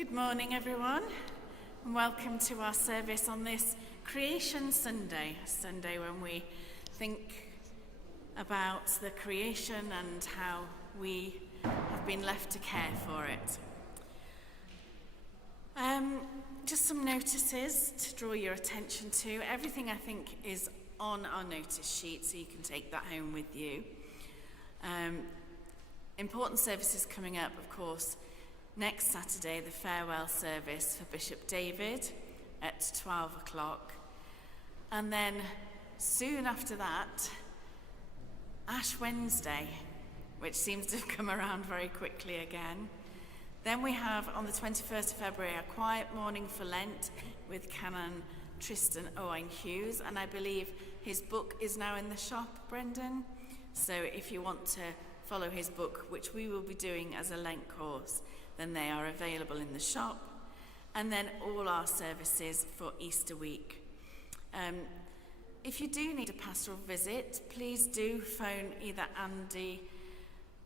Good morning, everyone, and welcome to our service on this Creation Sunday, a Sunday when we think about the creation and how we have been left to care for it. Just some notices to draw your attention to. Everything, I think, is on our notice sheet, so you can take that home with you. Important services coming up, of course. Next Saturday, the farewell service for Bishop David at 12 o'clock. And then soon after that, Ash Wednesday, which seems to have come around very quickly again. Then we have, on the 21st of February, a quiet morning for Lent with Canon Tristan Owain Hughes. And I believe his book is now in the shop, Brendan. So if you want to follow his book, which we will be doing as a Lent course, then they are available in the shop. And then all our services for Easter week. If you do need a pastoral visit, please do phone either Andy,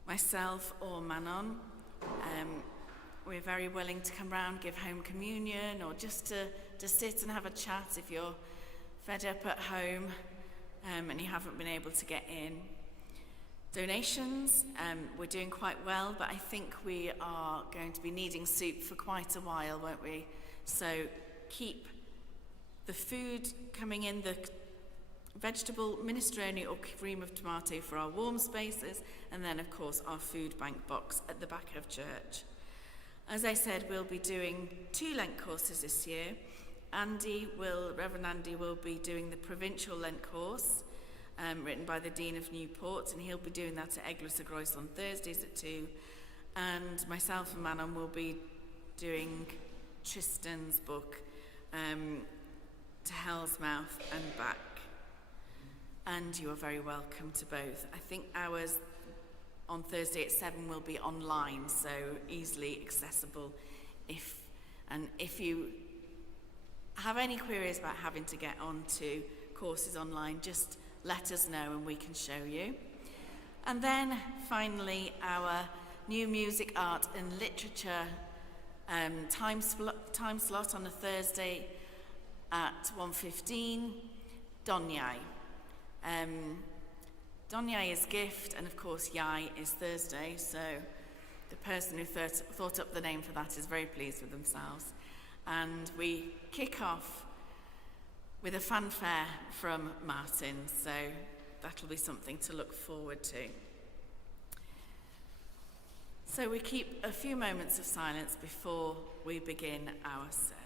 myself, or Manon. We're very willing to come round, give home communion, or just to sit and have a chat if you're fed up at home and you haven't been able to get in. Donations, we're doing quite well, but I think we are going to be needing soup for quite a while, won't we? So keep the food coming in, the vegetable minestrone or cream of tomato for our warm spaces, and then of course our food bank box at the back of church. As I said, we'll be doing 2 Lent courses this year. Reverend Andy will be doing the provincial Lent course, written by the Dean of Newport, and he'll be doing that at Eglwys y Groes on Thursdays at 2. And myself and Manon will be doing Tristan's book, To Hell's Mouth and Back. And you are very welcome to both. I think ours on Thursday at 7 will be online, so easily accessible. If you have any queries about having to get onto courses online, just let us know and we can show you. And then finally, our new music, art and literature time slot on a Thursday at 1:15, Donyai. Donyai is gift, and of course Yai is Thursday, so the person who thought up the name for that is very pleased with themselves. And we kick off with a fanfare from Martin, so that'll be something to look forward to. So we keep a few moments of silence before we begin our service.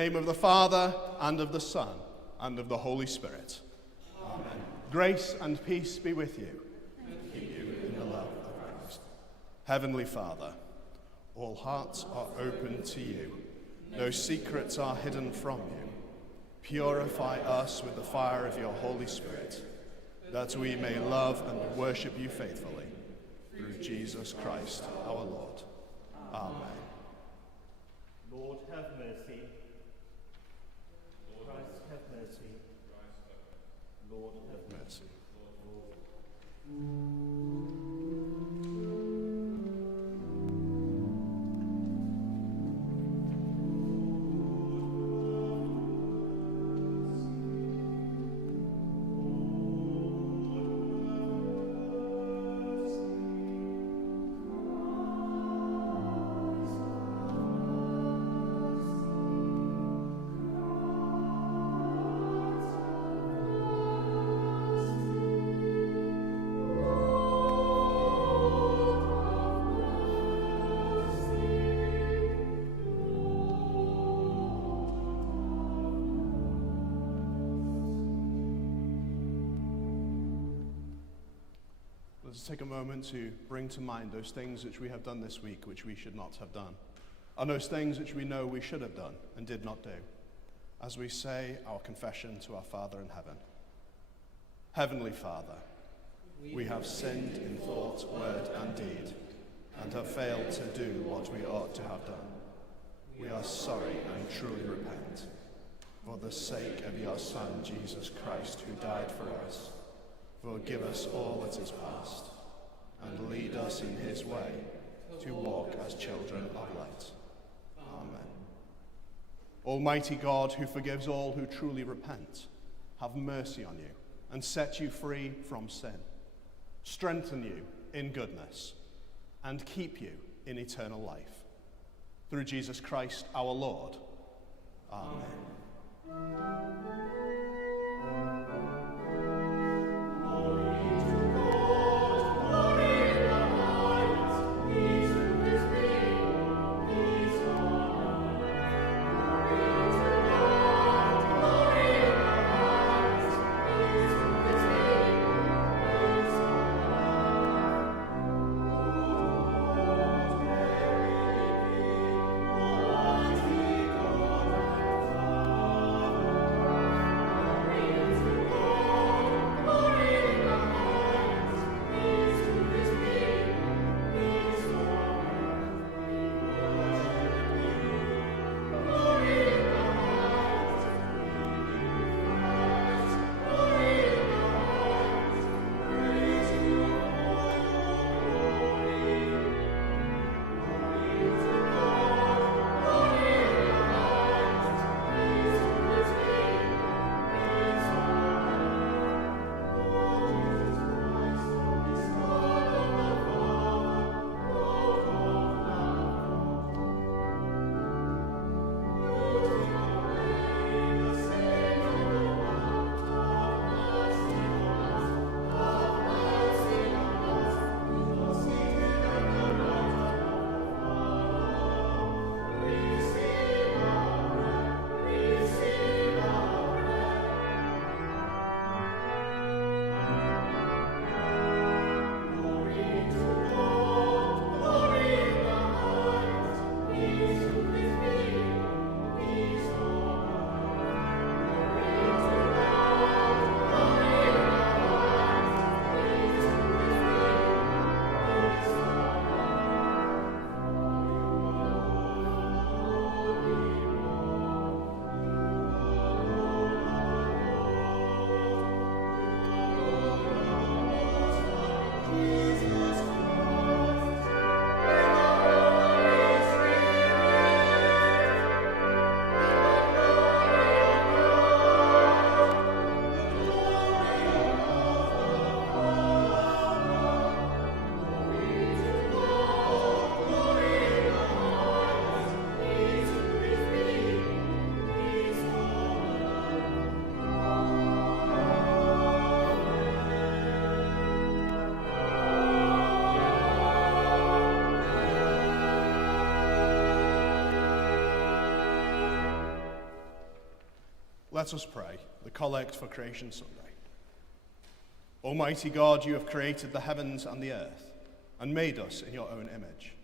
name of the Father, and of the Son, and of the Holy Spirit. Amen. Grace and peace be with you. And keep you in the love of Christ. Heavenly Father, all hearts are open to you. No secrets are hidden from you. Purify us with the fire of your Holy Spirit, that we may love and worship you faithfully. Through Jesus Christ our Lord. Amen. Lord, have mercy. Christ, have mercy. Lord, have mercy. Let's take a moment to bring to mind those things which we have done this week which we should not have done, and those things which we know we should have done and did not do, as we say our confession to our Father in heaven. Heavenly Father, we have sinned in thought, word, and deed, and have failed to do what we ought to have done. We are sorry and truly repent. For the sake of your Son, Jesus Christ, who died for us, forgive us all that is past, and lead us in his way to walk as children of light. Amen. Almighty God, who forgives all who truly repent, have mercy on you and set you free from sin, strengthen you in goodness, and keep you in eternal life. Through Jesus Christ our Lord. Amen. Let us pray, the Collect for Creation Sunday. Almighty God, you have created the heavens and the earth, and made us in your own image.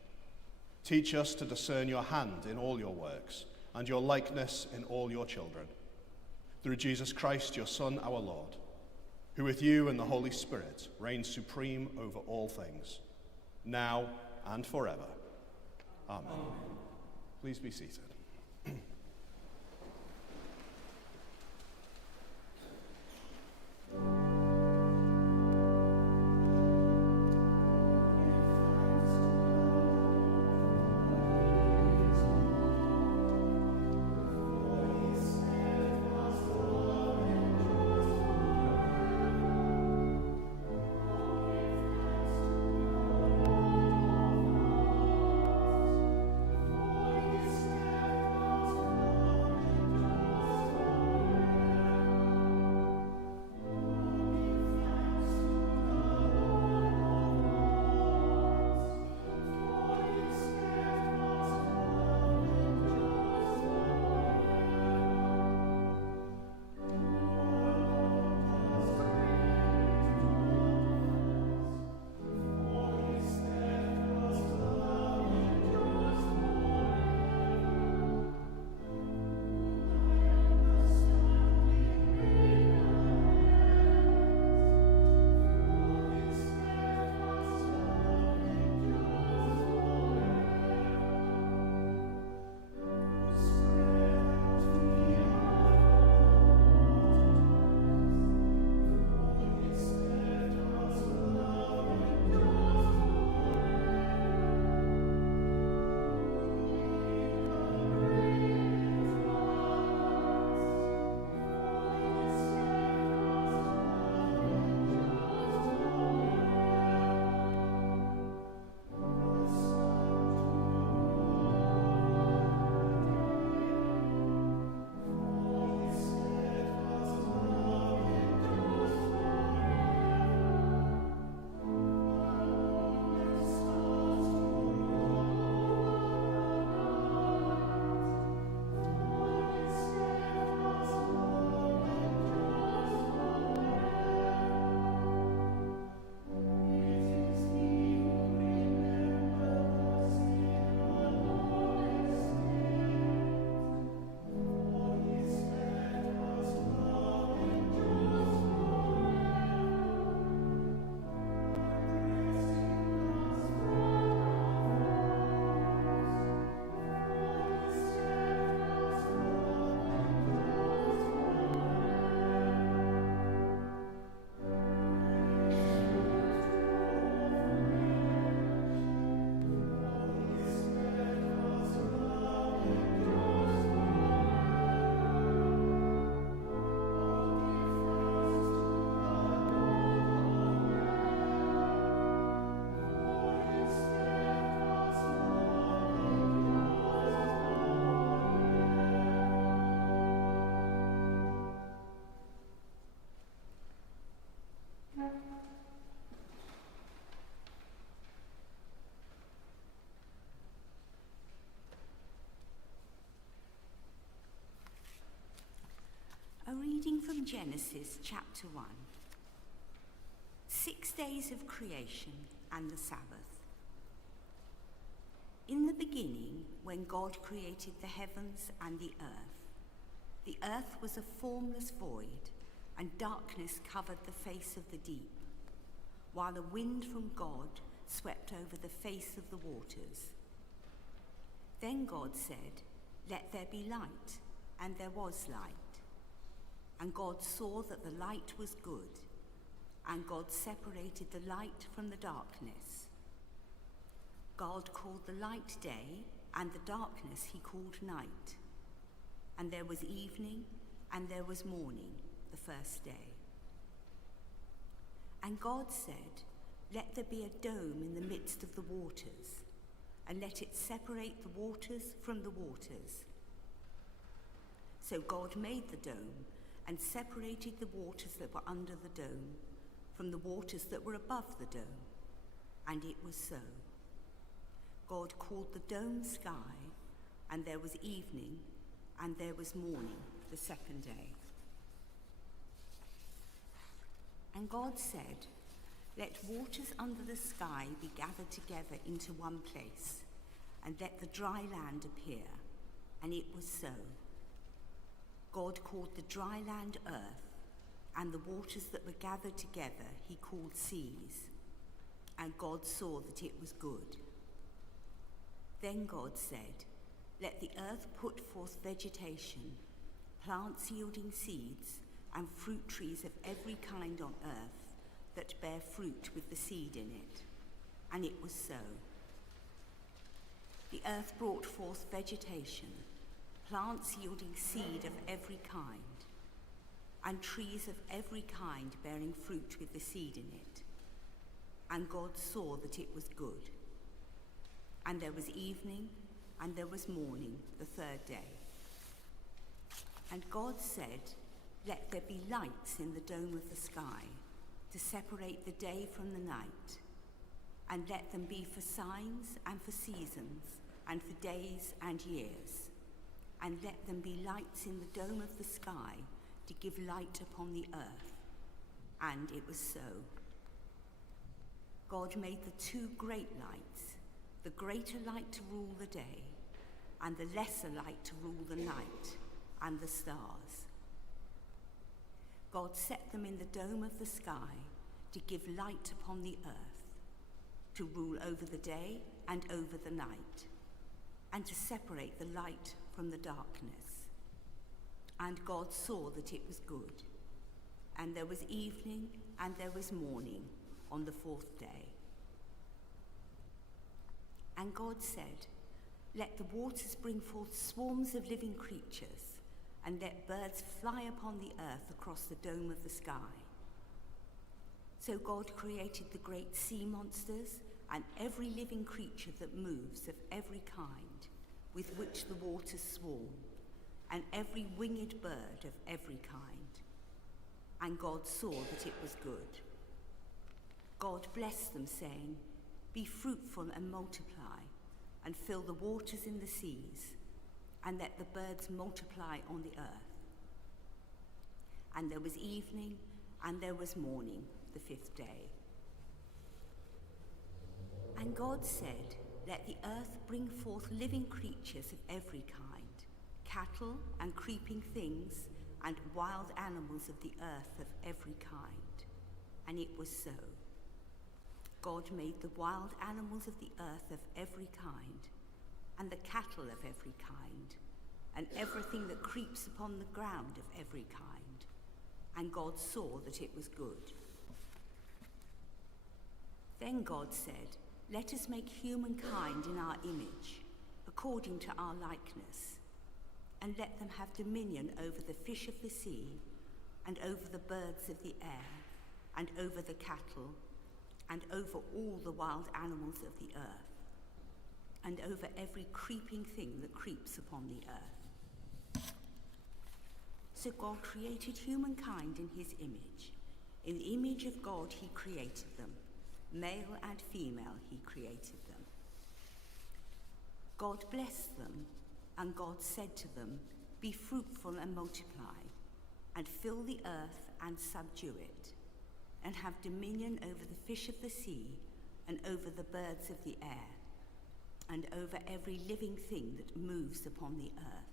Teach us to discern your hand in all your works, and your likeness in all your children. Through Jesus Christ, your Son, our Lord, who with you and the Holy Spirit reigns supreme over all things, now and forever. Amen. Please be seated. A reading from Genesis chapter 1. 6 days of creation and the Sabbath. In the beginning, when God created the heavens and the earth was a formless void, and darkness covered the face of the deep, while a wind from God swept over the face of the waters. Then God said, "Let there be light," and there was light. And God saw that the light was good, and God separated the light from the darkness. God called the light day, and the darkness he called night. And there was evening, and there was morning, the first day. And God said, "Let there be a dome in the midst of the waters, and let it separate the waters from the waters." So God made the dome, and separated the waters that were under the dome from the waters that were above the dome. And it was so. God called the dome sky, and there was evening, and there was morning, the second day. And God said, "Let waters under the sky be gathered together into one place, and let the dry land appear." And it was so. God called the dry land earth, and the waters that were gathered together he called seas. And God saw that it was good. Then God said, "Let the earth put forth vegetation, plants yielding seeds, and fruit trees of every kind on earth that bear fruit with the seed in it." And it was so. The earth brought forth vegetation, plants yielding seed of every kind, and trees of every kind bearing fruit with the seed in it. And God saw that it was good. And there was evening, and there was morning, the third day. And God said, "Let there be lights in the dome of the sky, to separate the day from the night, and let them be for signs and for seasons, and for days and years. And let them be lights in the dome of the sky, to give light upon the earth." And it was so. God made the two great lights, the greater light to rule the day, and the lesser light to rule the night, and the stars. God set them in the dome of the sky to give light upon the earth, to rule over the day and over the night, and to separate the light from the darkness. And God saw that it was good. And there was evening and there was morning on the fourth day. And God said, "Let the waters bring forth swarms of living creatures, and let birds fly upon the earth across the dome of the sky." So God created the great sea monsters and every living creature that moves of every kind, with which the waters swarm, and every winged bird of every kind. And God saw that it was good. God blessed them, saying, "Be fruitful and multiply, and fill the waters in the seas, and let the birds multiply on the earth." And there was evening, and there was morning, the fifth day. And God said, "Let the earth bring forth living creatures of every kind, cattle and creeping things, and wild animals of the earth of every kind." And it was so. God made the wild animals of the earth of every kind, and the cattle of every kind, and everything that creeps upon the ground of every kind. And God saw that it was good. Then God said, "Let us make humankind in our image, according to our likeness, and let them have dominion over the fish of the sea, and over the birds of the air, and over the cattle, and over all the wild animals of the earth, and over every creeping thing that creeps upon the earth." So God created humankind in his image. In the image of God he created them. Male and female he created them. God blessed them, and God said to them, "Be fruitful and multiply, and fill the earth and subdue it, and have dominion over the fish of the sea, and over the birds of the air, and over every living thing that moves upon the earth."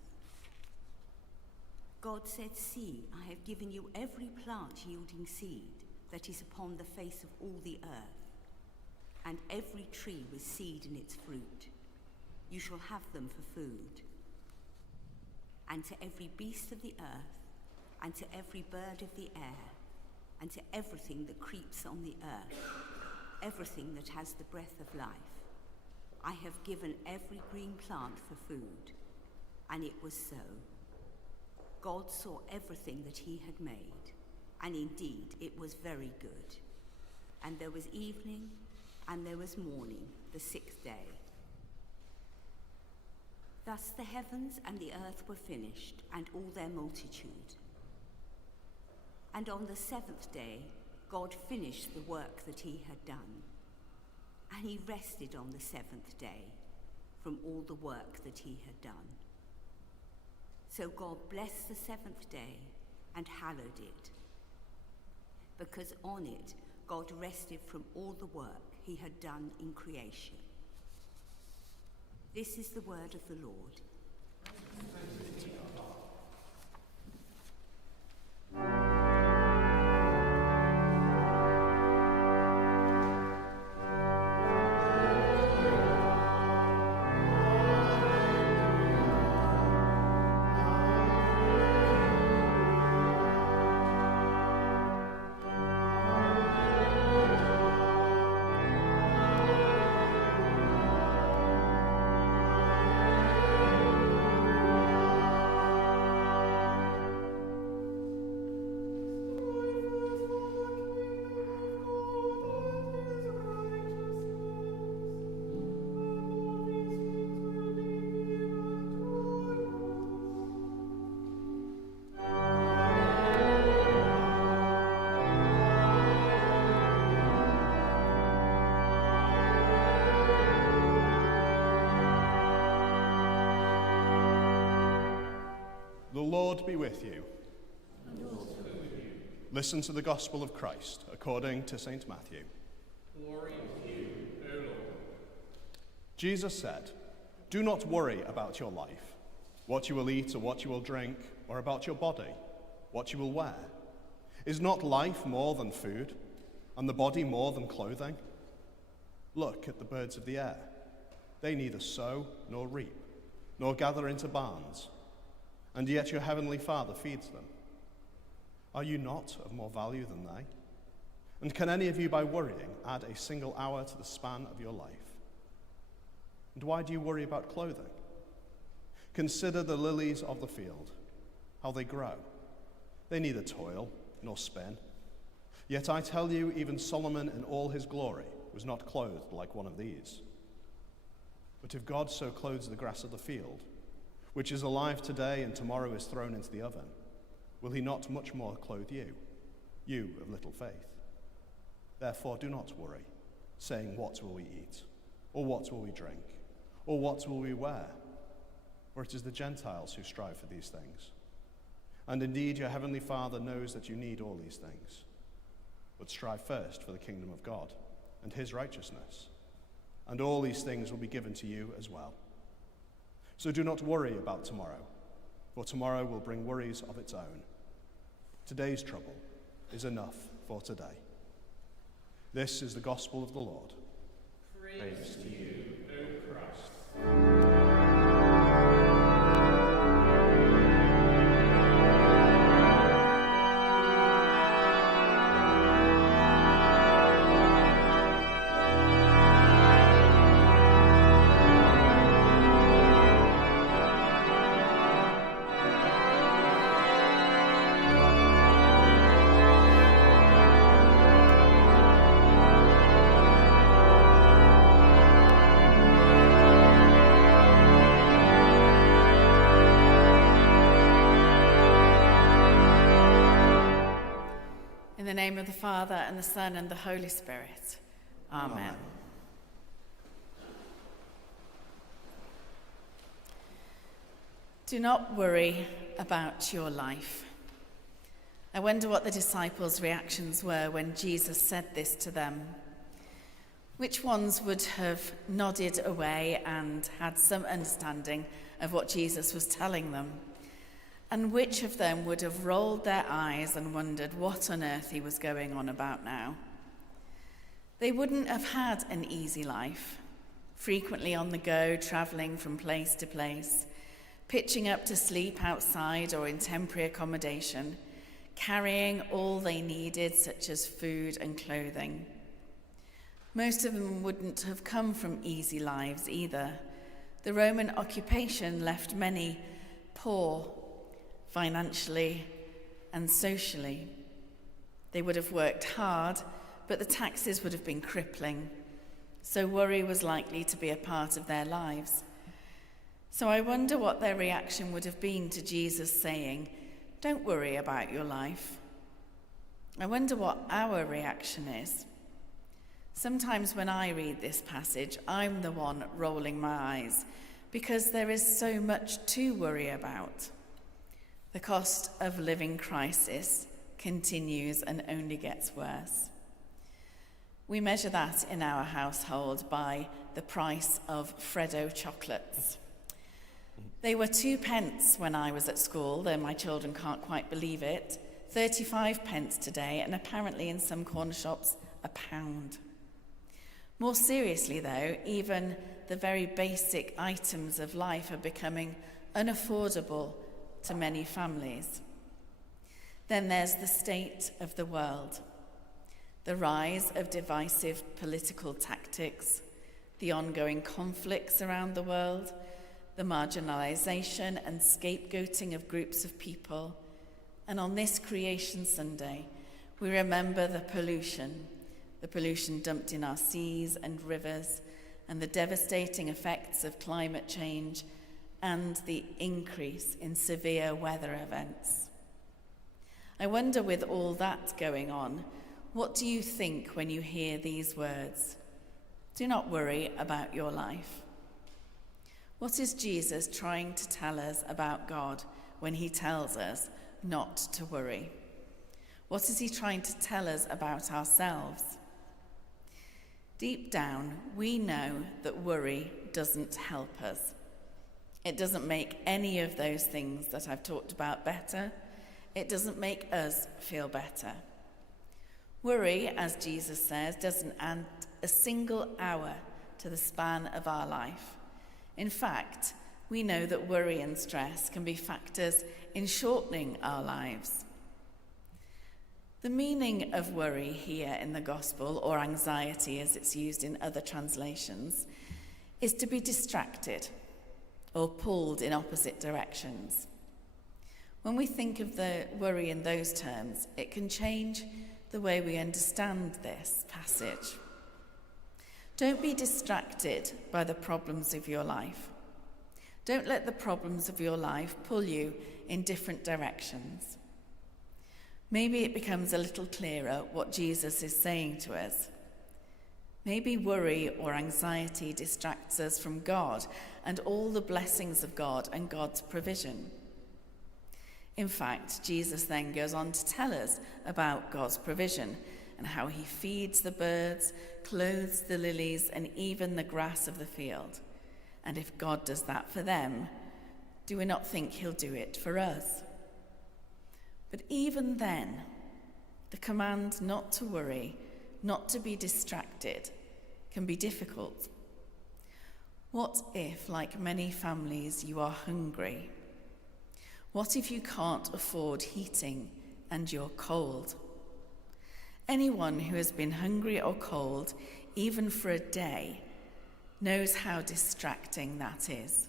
God said, "See, I have given you every plant yielding seed that is upon the face of all the earth, and every tree with seed in its fruit. You shall have them for food. And to every beast of the earth, and to every bird of the air, and to everything that creeps on the earth, everything that has the breath of life, I have given every green plant for food." And it was so. God saw everything that he had made, and indeed it was very good. And there was evening, and there was morning, the sixth day. Thus the heavens and the earth were finished, and all their multitude. And on the seventh day, God finished the work that he had done, and he rested on the seventh day from all the work that he had done. So God blessed the seventh day and hallowed it. because on it God rested from all the work he had done in creation. This is the word of the Lord. The Lord be with you. And also with you. Listen to the Gospel of Christ according to St. Matthew. Glory to you, O Lord. Jesus said, "Do not worry about your life, what you will eat or what you will drink, or about your body, what you will wear. Is not life more than food, and the body more than clothing? Look at the birds of the air. They neither sow nor reap, nor gather into barns, and yet your heavenly Father feeds them. Are you not of more value than they? And can any of you, by worrying, add a single hour to the span of your life? And why do you worry about clothing? Consider the lilies of the field, how they grow. They neither toil nor spin. Yet I tell you, even Solomon in all his glory was not clothed like one of these. But if God so clothes the grass of the field, which is alive today and tomorrow is thrown into the oven, will he not much more clothe you, you of little faith? Therefore do not worry, saying, what will we eat? Or what will we drink? Or what will we wear? For it is the Gentiles who strive for these things. And indeed your heavenly Father knows that you need all these things. But strive first for the kingdom of God and his righteousness, and all these things will be given to you as well. So do not worry about tomorrow, for tomorrow will bring worries of its own. Today's trouble is enough for today. This is the gospel of the Lord. Praise to you, O Christ. In the name of the Father, and the Son, and the Holy Spirit. Amen. Do not worry about your life. I wonder what the disciples' reactions were when Jesus said this to them. Which ones would have nodded away and had some understanding of what Jesus was telling them? And which of them would have rolled their eyes and wondered what on earth he was going on about now? They wouldn't have had an easy life, frequently on the go, travelling from place to place, pitching up to sleep outside or in temporary accommodation, carrying all they needed, such as food and clothing. Most of them wouldn't have come from easy lives either. The Roman occupation left many poor, financially and socially. They would have worked hard, but the taxes would have been crippling, so worry was likely to be a part of their lives. So I wonder what their reaction would have been to Jesus saying, "Don't worry about your life." I wonder what our reaction is. Sometimes when I read this passage, I'm the one rolling my eyes because there is so much to worry about. The cost of living crisis continues and only gets worse. We measure that in our household by the price of Freddo chocolates. They were 2p when I was at school, though my children can't quite believe it. 35p today, and apparently in some corner shops, £1. More seriously though, even the very basic items of life are becoming unaffordable to many families. Then there's the state of the world, the rise of divisive political tactics, the ongoing conflicts around the world, the marginalisation and scapegoating of groups of people. And on this Creation Sunday, we remember the pollution dumped in our seas and rivers, and the devastating effects of climate change and the increase in severe weather events. I wonder, with all that going on, what do you think when you hear these words? Do not worry about your life. What is Jesus trying to tell us about God when he tells us not to worry? What is he trying to tell us about ourselves? Deep down, we know that worry doesn't help us. It doesn't make any of those things that I've talked about better. It doesn't make us feel better. Worry, as Jesus says, doesn't add a single hour to the span of our life. In fact, we know that worry and stress can be factors in shortening our lives. The meaning of worry here in the Gospel, or anxiety as it's used in other translations, is to be distracted or pulled in opposite directions. When we think of the worry in those terms, it can change the way we understand this passage. Don't be distracted by the problems of your life. Don't let the problems of your life pull you in different directions. Maybe it becomes a little clearer what Jesus is saying to us. Maybe worry or anxiety distracts us from God and all the blessings of God and God's provision. In fact, Jesus then goes on to tell us about God's provision and how he feeds the birds, clothes the lilies, and even the grass of the field. And if God does that for them, do we not think he'll do it for us? But even then, the command not to worry, not to be distracted, can be difficult. What if, like many families, you are hungry? What if you can't afford heating and you're cold? Anyone who has been hungry or cold, even for a day, knows how distracting that is.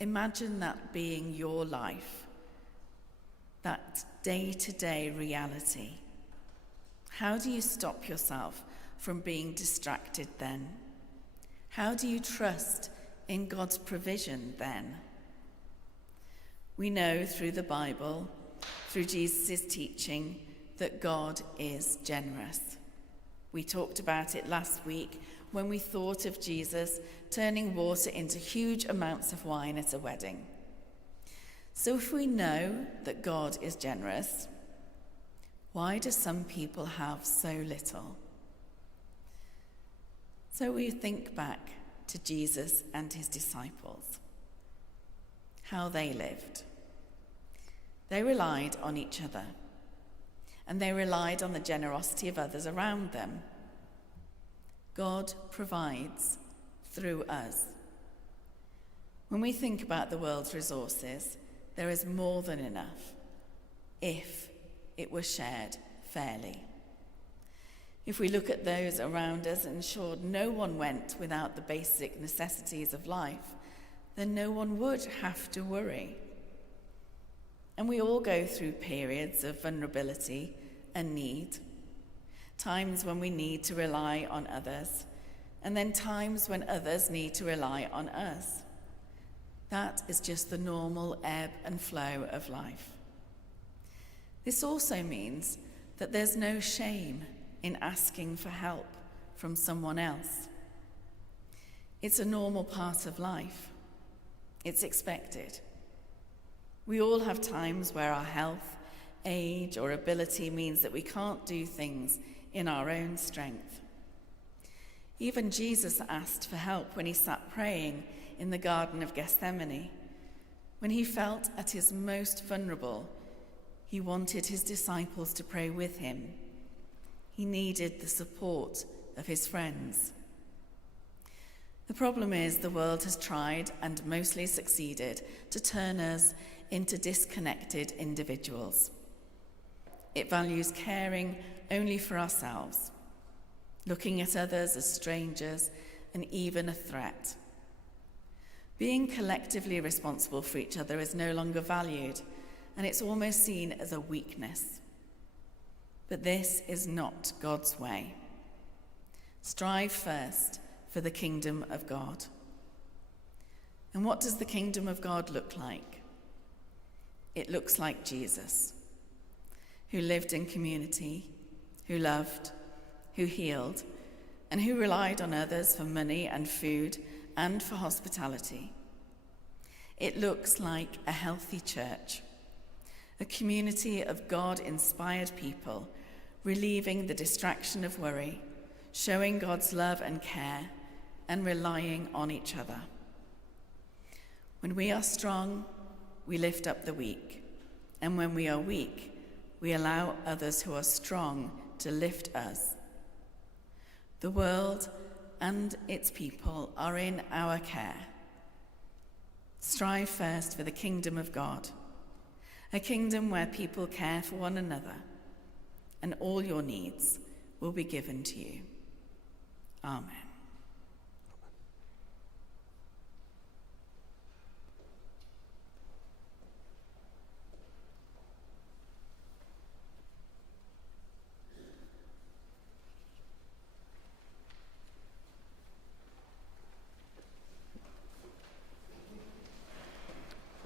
Imagine that being your life, that day-to-day reality. How do you stop yourself from being distracted then? How do you trust in God's provision then? We know through the Bible, through Jesus' teaching, that God is generous. We talked about it last week when we thought of Jesus turning water into huge amounts of wine at a wedding. So if we know that God is generous, why do some people have so little? So we think back to Jesus and his disciples, how they lived. They relied on each other, and they relied on the generosity of others around them. God provides through us. When we think about the world's resources, there is more than enough if it were shared fairly. If we look at those around us and ensured no one went without the basic necessities of life, then no one would have to worry. And we all go through periods of vulnerability and need, times when we need to rely on others, and then times when others need to rely on us. That is just the normal ebb and flow of life. This also means that there's no shame in asking for help from someone else. It's a normal part of life. It's expected. We all have times where our health, age, or ability means that we can't do things in our own strength. Even Jesus asked for help when he sat praying in the Garden of Gethsemane. When he felt at his most vulnerable, he wanted his disciples to pray with him. He needed the support of his friends. The problem is the world has tried, and mostly succeeded, to turn us into disconnected individuals. It values caring only for ourselves, looking at others as strangers and even a threat. Being collectively responsible for each other is no longer valued, and it's almost seen as a weakness. But this is not God's way. Strive first for the kingdom of God. And what does the kingdom of God look like? It looks like Jesus, who lived in community, who loved, who healed, and who relied on others for money and food and for hospitality. It looks like a healthy church, a community of God-inspired people, relieving the distraction of worry, showing God's love and care, and relying on each other. When we are strong, we lift up the weak, and when we are weak, we allow others who are strong to lift us. The world and its people are in our care. Strive first for the kingdom of God, a kingdom where people care for one another, and all your needs will be given to you. Amen.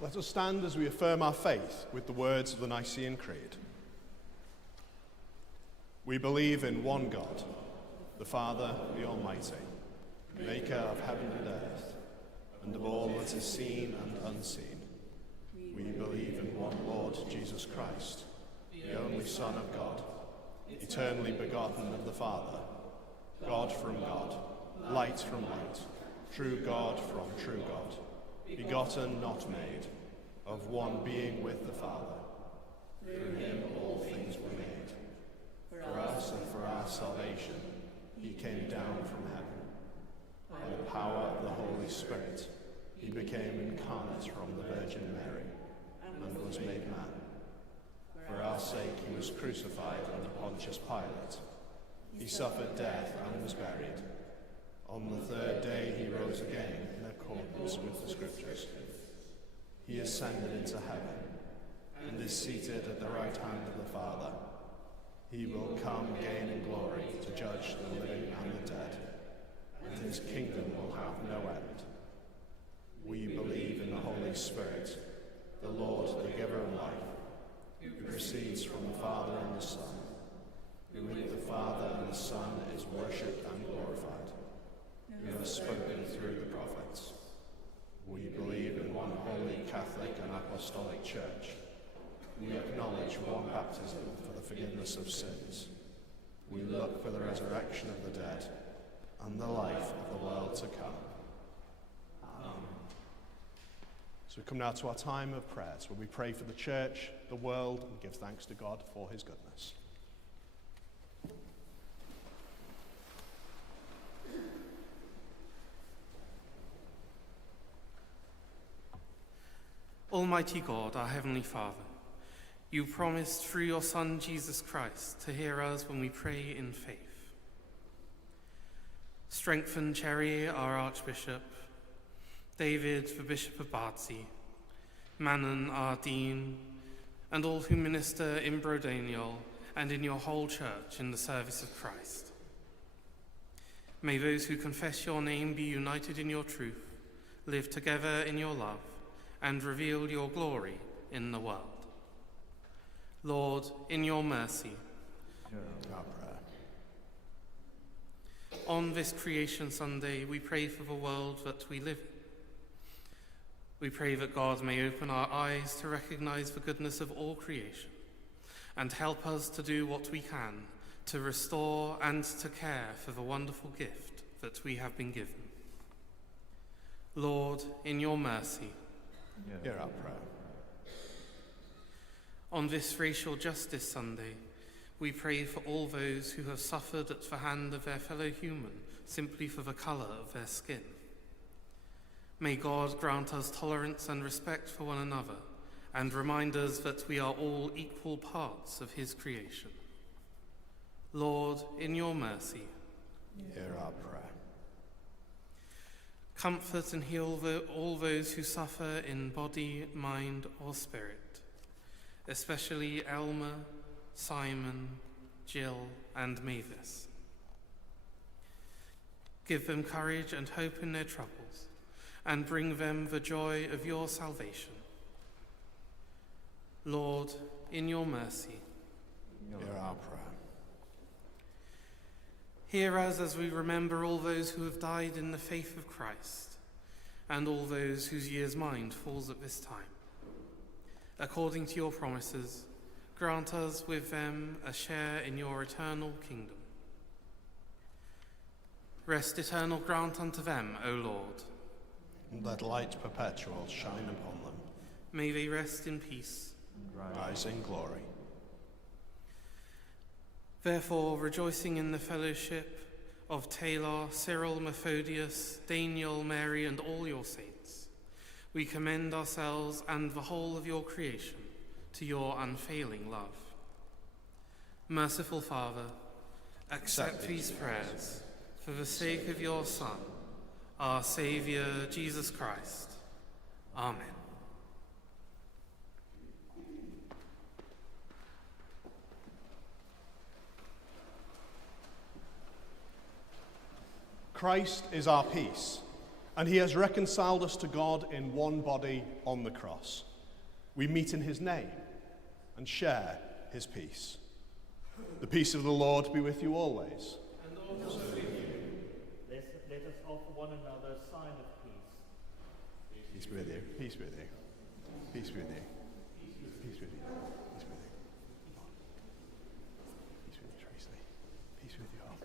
Let us stand as we affirm our faith with the words of the Nicene Creed. We believe in one God, the Father, the Almighty, maker of heaven and earth, and of all that is seen and unseen. We believe in one Lord Jesus Christ, the only Son of God, eternally begotten of the Father, God from God, light from light, true God from true God, begotten, not made, of one being with the Father. Through him all things were made. For us and for our salvation, he came down from heaven. By the power of the Holy Spirit, he became incarnate from the Virgin Mary, and was made man. For our sake he was crucified under Pontius Pilate. He suffered death and was buried. On the third day he rose again in accordance with the Scriptures. He ascended into heaven and is seated at the right hand of the Father. He will come again in glory to judge the living and the dead, and his kingdom will have no end. We believe in the Holy Spirit, the Lord, the giver of life, who proceeds from the Father and the Son, who with the Father and the Son is worshipped and glorified, who has spoken through the prophets. We believe in one holy, Catholic and Apostolic Church. We acknowledge one baptism for the forgiveness of sins. We look for the resurrection of the dead and the life of the world to come. Amen. So we come now to our time of prayers, where we pray for the Church, the world, and give thanks to God for his goodness. Almighty God, our Heavenly Father, you promised through your Son, Jesus Christ, to hear us when we pray in faith. Strengthen Cherry, our Archbishop, David, the Bishop of Bardsey, Manon, our Dean, and all who minister in Brodaniol and in your whole Church in the service of Christ. May those who confess your name be united in your truth, live together in your love, and reveal your glory in the world. Lord, in your mercy, Hear our prayer. on this Creation Sunday, we pray for the world that we live in. We pray that God may open our eyes to recognize the goodness of all creation, and help us to do what we can to restore and to care for the wonderful gift that we have been given. Lord, in your mercy, Hear our prayer. on this Racial Justice Sunday, we pray for all those who have suffered at the hand of their fellow human simply for the colour of their skin. May God grant us tolerance and respect for one another, and remind us that we are all equal parts of his creation. Lord, in your mercy, Hear our prayer. comfort and heal all those who suffer in body, mind, or spirit, especially Elmer, Simon, Jill, and Mavis. Give them courage and hope in their troubles, and bring them the joy of your salvation. Lord, in your mercy, Hear our prayer. hear us as we remember all those who have died in the faith of Christ, and all those whose year's mind falls at this time. According to your promises, grant us with them a share in your eternal kingdom. Rest eternal grant unto them, O Lord. And let light perpetual shine upon them. May they rest in peace. Rise in glory. Therefore, rejoicing in the fellowship of Taylor, Cyril, Methodius, Daniel, Mary, and all your saints, we commend ourselves and the whole of your creation to your unfailing love. Merciful Father, accept these prayers for the sake of your Son, our Saviour, Jesus Christ. Amen. Christ is our peace, and he has reconciled us to God in one body on the cross. We meet in his name and share his peace. The peace of the Lord be with you always. And also with you. Let us offer one another a sign of peace. Peace be with you. Peace be with you. Peace be with you. Peace be with you. Peace be with you. Peace with you, Tracy. Peace with you all.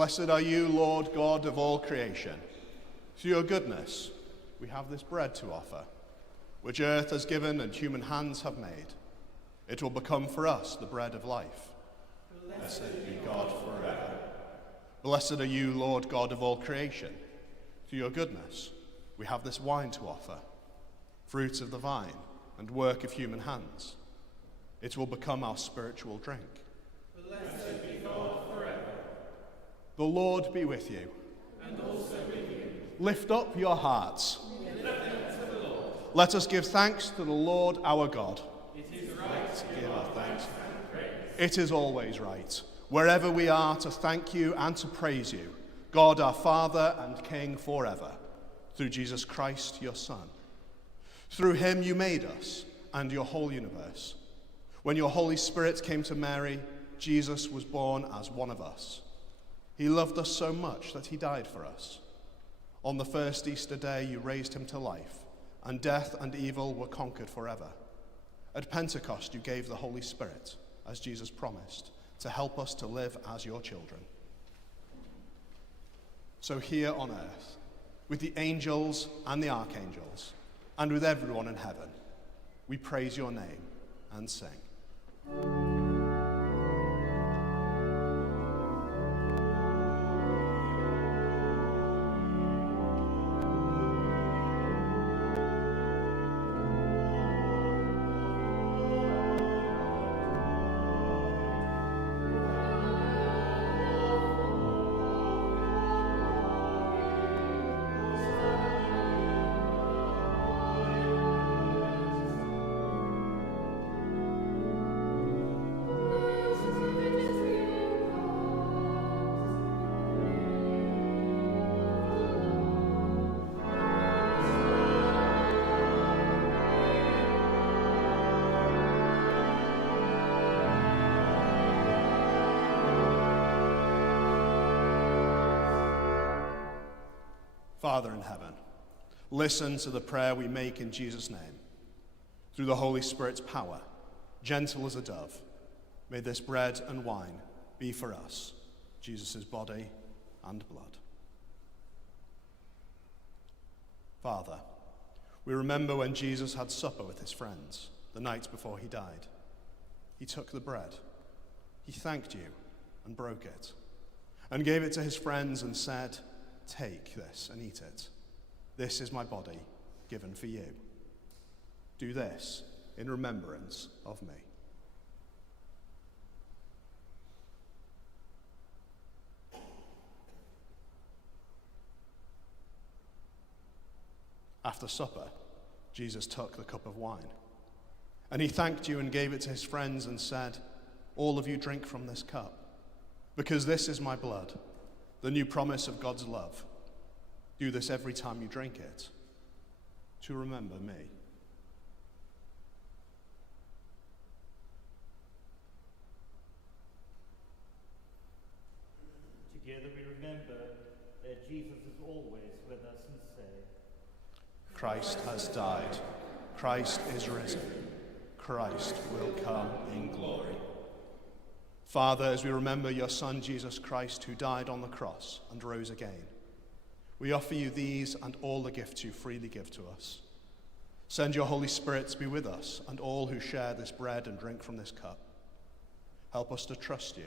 Blessed are you, Lord God of all creation. Through your goodness, we have this bread to offer, which earth has given and human hands have made. It will become for us the bread of life. Blessed be God forever. Blessed are you, Lord God of all creation. Through your goodness, we have this wine to offer, fruit of the vine and work of human hands. It will become our spiritual drink. Blessed be God forever. The Lord be with you. And also with you. Lift up your hearts. Lift them to the Lord. Let us give thanks to the Lord our God. It is right To give our thanks and praise. It is always right, wherever we are, to thank you and to praise you, God our Father and King forever, through Jesus Christ, your Son. Through him you made us and your whole universe. When your Holy Spirit came to Mary, Jesus was born as one of us. He loved us so much that he died for us. On the first Easter day, you raised him to life, and death and evil were conquered forever. At Pentecost, you gave the Holy Spirit, as Jesus promised, to help us to live as your children. So here on earth, with the angels and the archangels, and with everyone in heaven, we praise your name and sing. Father in heaven, listen to the prayer we make in Jesus' name. Through the Holy Spirit's power, gentle as a dove, may this bread and wine be for us Jesus' body and blood. Father, we remember when Jesus had supper with his friends the night before he died. He took the bread, he thanked you and broke it, and gave it to his friends and said, "Take this and eat it. This is my body given for you. Do this in remembrance of me." After supper, Jesus took the cup of wine, and he thanked you and gave it to his friends and said, "All of you drink from this cup, because this is my blood, the new promise of God's love. Do this every time you drink it, to remember me." Together we remember that Jesus is always with us and say, Christ has died. Christ is risen. Christ will come in glory. Father, as we remember your Son, Jesus Christ, who died on the cross and rose again, we offer you these and all the gifts you freely give to us. Send your Holy Spirit to be with us and all who share this bread and drink from this cup. Help us to trust you.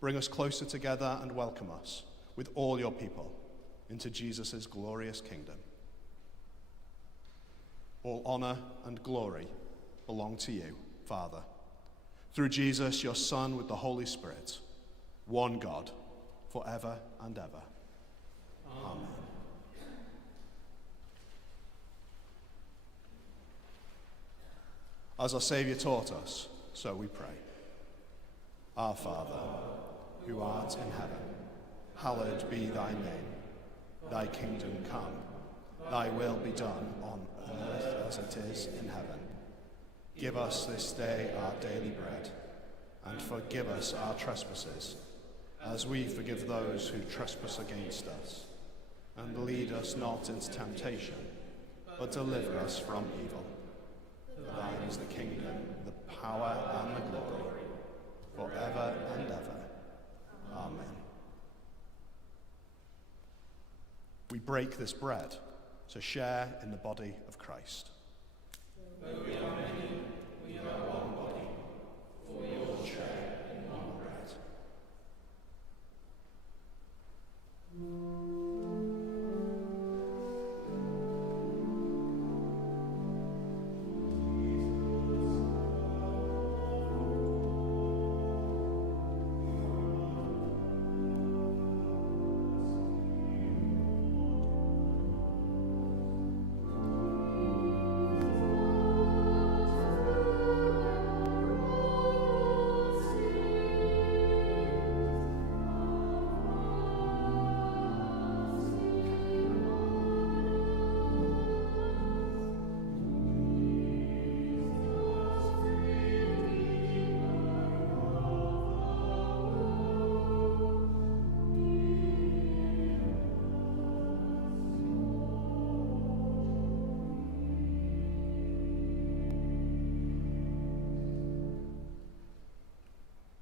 Bring us closer together and welcome us with all your people into Jesus' glorious kingdom. All honor and glory belong to you, Father, through Jesus, your Son, with the Holy Spirit, one God, forever and ever. Amen. As our Saviour taught us, so we pray. Our Father, who art in heaven, hallowed be thy name. Thy kingdom come, thy will be done on earth as it is in heaven. Give us this day our daily bread, and forgive us our trespasses, as we forgive those who trespass against us. And lead us not into temptation, but deliver us from evil. For thine is the kingdom, the power, and the glory, forever and ever. Amen. break this bread to share in the body of Christ. Though we are many, we are one body, for we all share in one bread.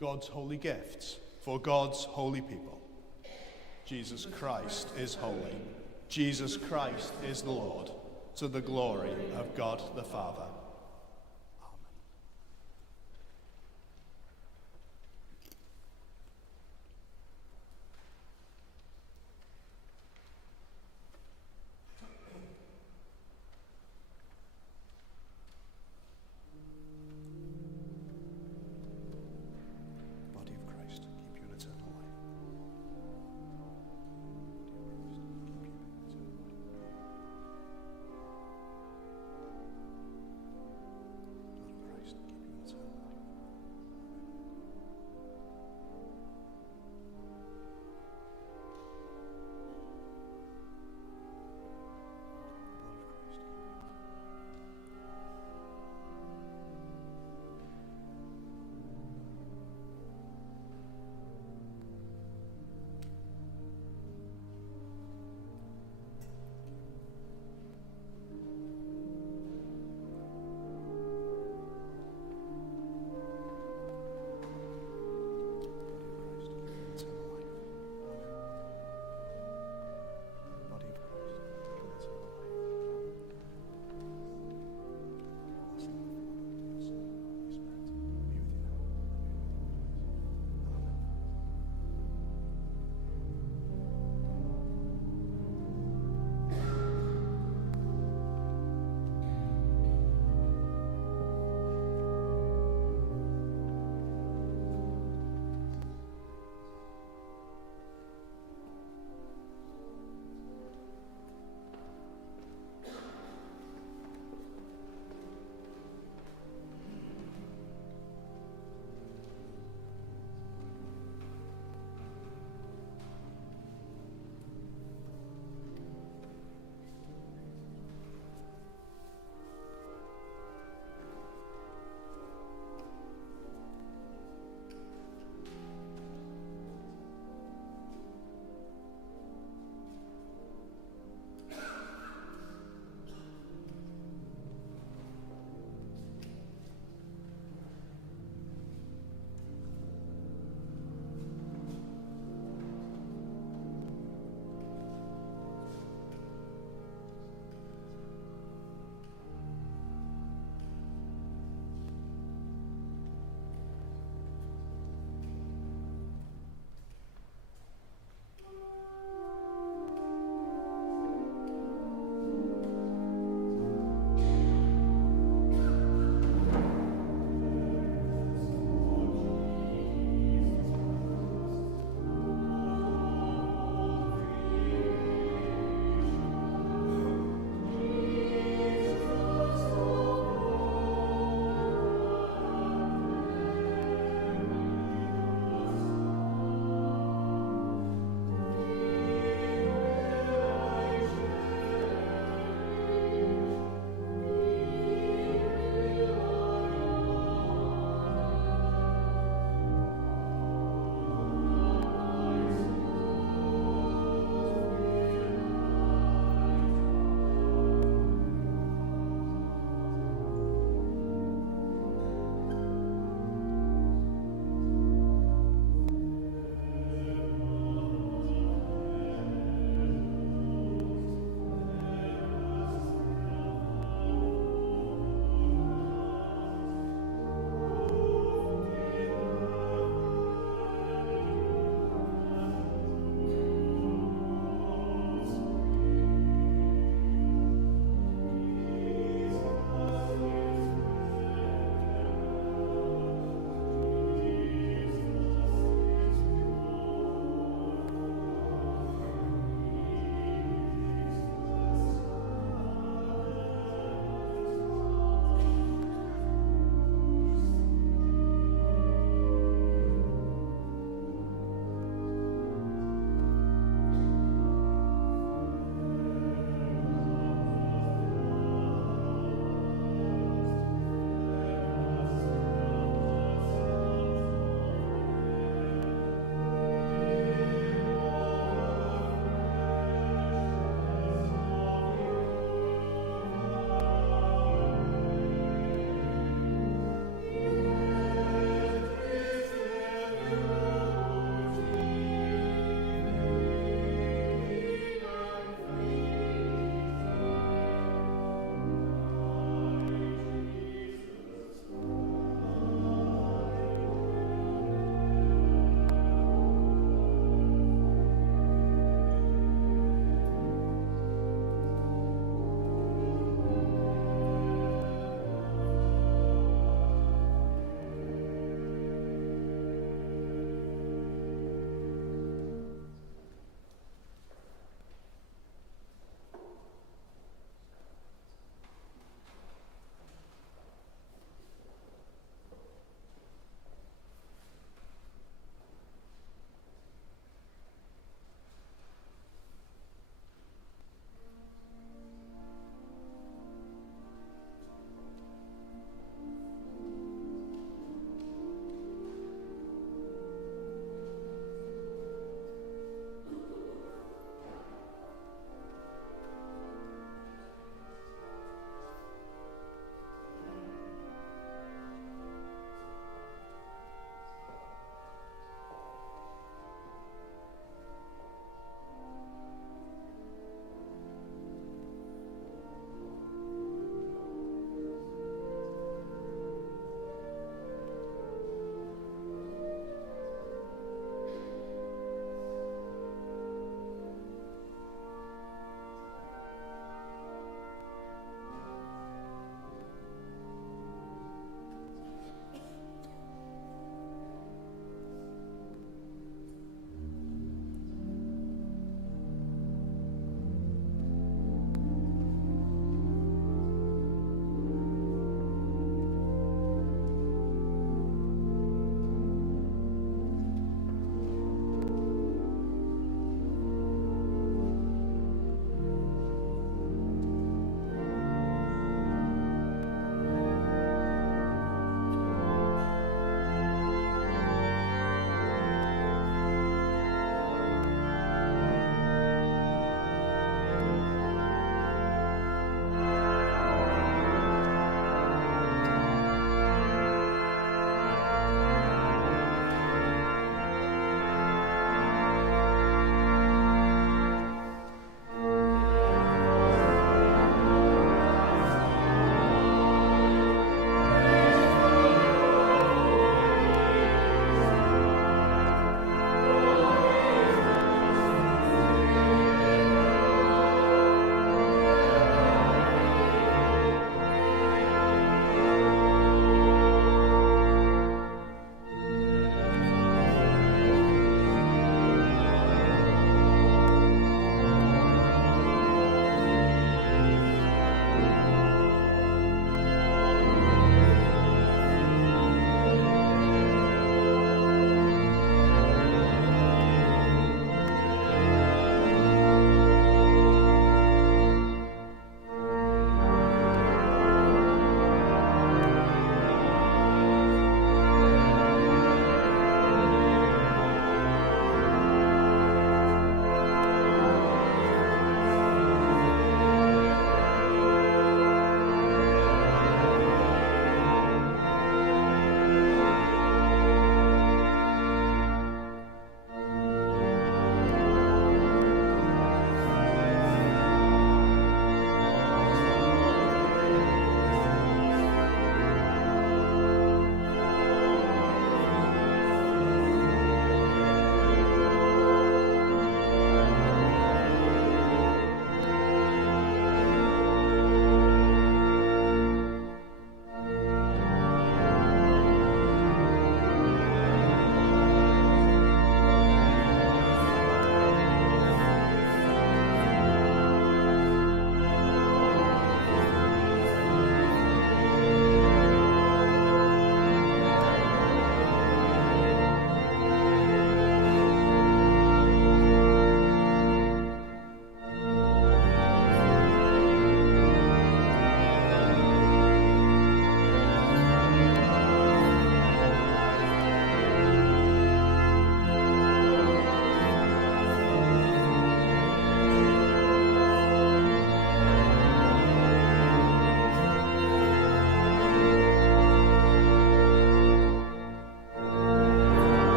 God's holy gifts for God's holy people. Jesus Christ is holy. Jesus Christ is the Lord, to the glory of God the Father. Body of Christ, keep you in eternal life. Body of Christ, keep you in eternal life.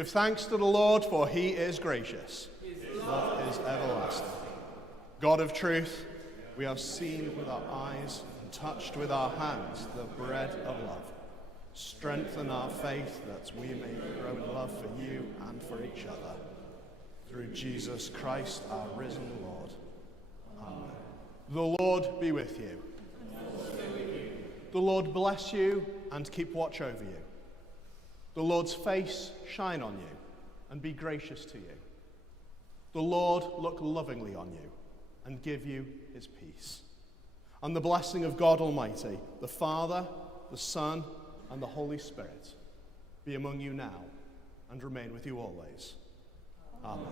Give thanks to the Lord, for he is gracious. His love is everlasting. God of truth, we have seen with our eyes and touched with our hands the bread of love. Strengthen our faith that we may grow in love for you and for each other. Through Jesus Christ, our risen Lord. Amen. The Lord be with you. The Lord bless you and keep watch over you. The Lord's face shine on you and be gracious to you. The Lord look lovingly on you and give you his peace. And the blessing of God Almighty, the Father, the Son, and the Holy Spirit be among you now and remain with you always. Amen.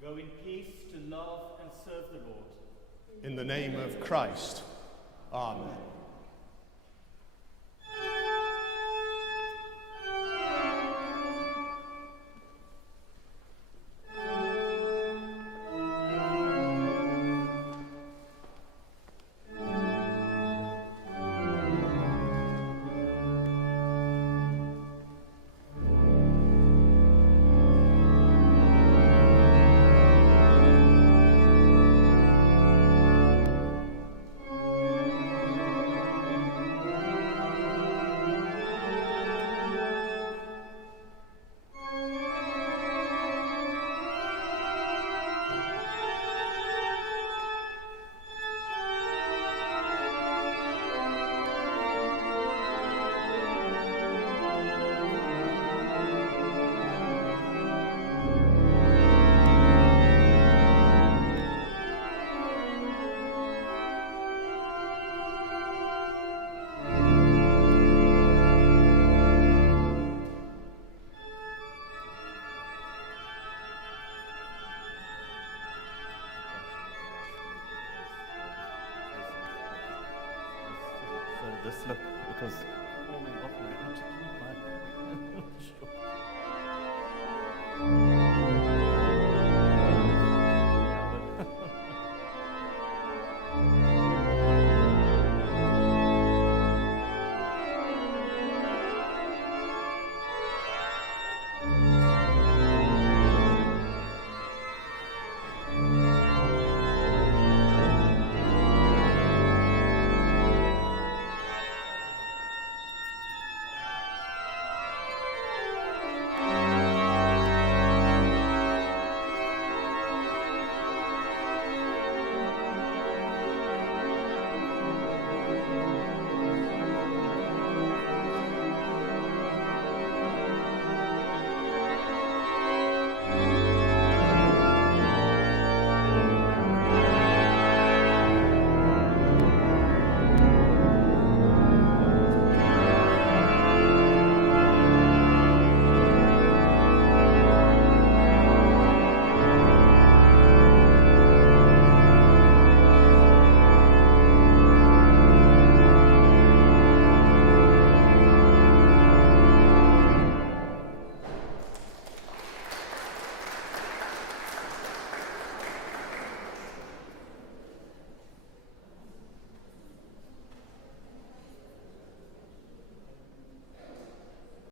Go in peace to love and serve the Lord. In the name of Christ. Amen. Just look, because